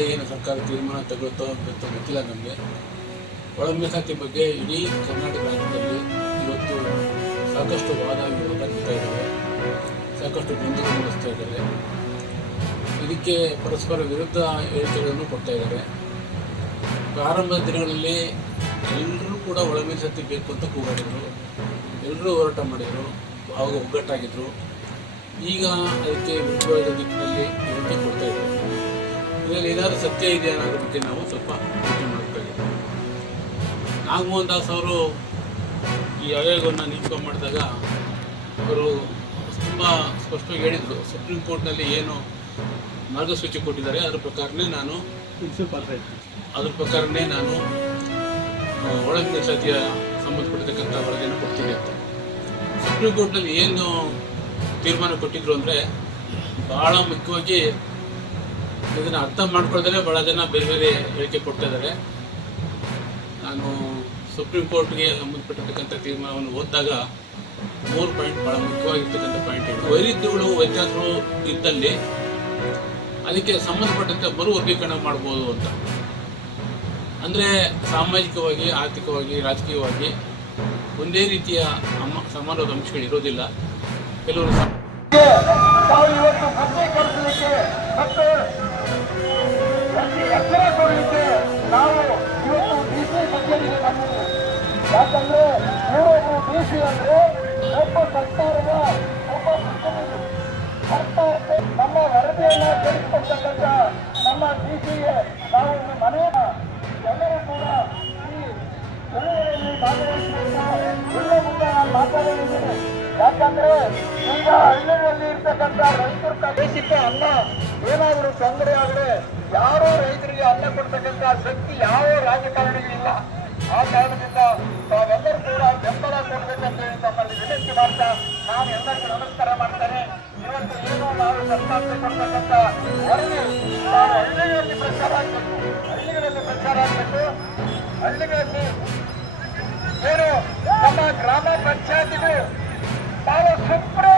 ನಾಳೆ ಏನು ಸರ್ಕಾರ ತೀರ್ಮಾನ ತಗೊಳ್ತೋ ಅಂತ ಗೊತ್ತಿಲ್ಲ ನಮಗೆ. ಒಳ ಮೀಸಲಾತಿ ಬಗ್ಗೆ ಇಡೀ ಕರ್ನಾಟಕ ರಾಜ್ಯದಲ್ಲಿ ಇವತ್ತು ಸಾಕಷ್ಟು ವಾದ ವಿರೋಧ ನಡೀತಾ ಇದ್ದಾವೆ, ಸಾಕಷ್ಟು ಗೊಂದಲ ಮೂಡಿಸ್ತಾ ಇದ್ದಾರೆ. ಇದಕ್ಕೆ ಪರಸ್ಪರ ವಿರುದ್ಧ ಹೇಳಿಕೆಗಳನ್ನು ಕೊಡ್ತಾ ಇದ್ದಾರೆ. ಪ್ರಾರಂಭದ ದಿನಗಳಲ್ಲಿ ಎಲ್ಲರೂ ಕೂಡ ಒಳ ಮೀಸಲಾತಿ ಬೇಕು ಅಂತ ಕೂಗಾಡಿದರು, ಎಲ್ಲರೂ ಹೋರಾಟ ಮಾಡಿದರು, ಆವಾಗ ಒಗ್ಗಟ್ಟಾಗಿದ್ದರು. ಈಗ ಅದಕ್ಕೆ ವಿರುದ್ಧವಾದ ದಿಕ್ಕಿನಲ್ಲಿ ಹೇಳಿಕೆ ಕೊಡ್ತಾ ಇದ್ದಾರೆ. ಇದರಲ್ಲಿ ಏನಾದರೂ ಸತ್ಯ ಇದೆ ಅನ್ನೋದ್ರ ಬಗ್ಗೆ ನಾವು ಸ್ವಲ್ಪ ಯೋಚನೆ ಮಾಡಬೇಕಾಗಿದೆ. ನಾಗಮೋಹನ್ ದಾಸ್ ಅವರು ಈ ಆಯೋಗವನ್ನು ನೇಮಕ ಮಾಡಿದಾಗ ಅವರು ತುಂಬ ಸ್ಪಷ್ಟವಾಗಿ ಹೇಳಿದರು, ಸುಪ್ರೀಂ ಕೋರ್ಟ್ನಲ್ಲಿ ಏನು ಮಾರ್ಗಸೂಚಿ ಕೊಟ್ಟಿದ್ದಾರೆ ಅದ್ರ ಪ್ರಕಾರನೇ ನಾನು ಒಳ ಮೀಸಲಾತಿಯ ಸಂಬಂಧಪಟ್ಟಿರ್ತಕ್ಕಂಥ ವರದಿಯನ್ನು ಕೊಡ್ತೀನಿ ಅಂತ. ಸುಪ್ರೀಂ ಕೋರ್ಟ್ನಲ್ಲಿ ಏನು ತೀರ್ಮಾನ ಕೊಟ್ಟಿದ್ರು ಅಂದರೆ, ಭಾಳ ಮುಖ್ಯವಾಗಿ ಇದನ್ನು ಅರ್ಥ ಮಾಡ್ಕೊಳ್ತಾರೆ ಭಾಳ ಜನ ಬೇರೆ ಬೇರೆ ಹೇಳಿಕೆ ಕೊಡ್ತಾ ಇದ್ದಾರೆ. ನಾನು ಸುಪ್ರೀಂ ಕೋರ್ಟ್ಗೆ ಸಂಬಂಧಪಟ್ಟಿರ್ತಕ್ಕಂಥ ತೀರ್ಮಾನವನ್ನು ಓದಿದಾಗ 3 ಪಾಯಿಂಟ್ ಭಾಳ ಮುಖ್ಯವಾಗಿರ್ತಕ್ಕಂಥ ಪಾಯಿಂಟ್ ಇದೆ. ವೈರುಧ್ಯಗಳು ವ್ಯತ್ಯಾಸಗಳು ಇದ್ದಲ್ಲಿ ಅದಕ್ಕೆ ಸಂಬಂಧಪಟ್ಟಂತೆ ಮರು ವರ್ಗೀಕರಣ ಮಾಡ್ಬೋದು ಅಂತ. ಅಂದರೆ ಸಾಮಾಜಿಕವಾಗಿ, ಆರ್ಥಿಕವಾಗಿ, ರಾಜಕೀಯವಾಗಿ ಒಂದೇ ರೀತಿಯ ಸಮಾನವಾದ ಅಂಶಗಳು ಇರೋದಿಲ್ಲ. ಕೆಲವರು ಇವತ್ತು ಪೂರ್ಣೀಕರಿಸಲಿಕ್ಕೆ ಮತ್ತು ಎಚ್ಚರ ಕೊಡಲಿಕ್ಕೆ ನಾವು ಇವತ್ತು ಡಿಸಿ ಕಚೇರಿಗೆ ಬಂದಿದ್ದೀವಿ. ಯಾಕಂದ್ರೆ ಇವರು ಡಿಸಿ ಅಂದ್ರೆ ಒಬ್ಬ ಸರ್ಕಾರದ ಒಬ್ಬ ಸರ್ಕಾರಕ್ಕೆ ನಮ್ಮ ವರದಿಯನ್ನ ತಿಳಿಸಿಕೊಡ್ತಕ್ಕಂಥ ನಮ್ಮ ಡಿಸಿಗೆ ನಾವು ಮನೆಯ ಎಲ್ಲರೂ ಕೂಡ ಈ ಚುನಾವಣೆಯಲ್ಲಿ ಭಾಗವಹಿಸಬೇಕು. ಇನ್ನು ಮುಂದೆ ನಾನು ಮಾತಾಡಿದ್ದೀನಿ. ಯಾಕಂದ್ರೆ ಈಗ ಹಳ್ಳಿಗಳಲ್ಲಿ ಇರ್ತಕ್ಕಂಥ ರೈತರ ದೇಶಕ್ಕೆ ಅನ್ನ ಏನಾದರೂ ತೊಂದರೆ ಆದರೆ ಯಾರೋ ರೈತರಿಗೆ ಅನ್ನ ಕೊಡ್ತಕ್ಕಂಥ ಶಕ್ತಿ ಯಾವ ರಾಜಕಾರಣಿಗೂ ಇಲ್ಲ. ಆ ಕಾರಣದಿಂದ ತಾವೆಲ್ಲರೂ ಕೂಡ ಬೆಂಬಲ ಕೊಡಬೇಕಂತ ಹೇಳಿ ತಮ್ಮಲ್ಲಿ ವಿನಂತಿ ಮಾಡ್ತಾ ನಾನು ಎಲ್ಲರಿಗೂ ನಮಸ್ಕಾರ ಮಾಡ್ತೇನೆ. ಇವತ್ತು ಏನು ನಾವು ಸರ್ಕಾರಕ್ಕೆ ಕೊಡ್ತಕ್ಕಂಥ ವರದಿ ನಾವು ಹಳ್ಳಿಗಳಲ್ಲಿ ಪ್ರಚಾರ ಆಗಬೇಕು. ಹಳ್ಳಿಗಳಲ್ಲಿ ಏನು ನಮ್ಮ ಗ್ರಾಮ ಪಂಚಾಯತಿಗೂ ನಾವು ಸುಪ್ರೀಂ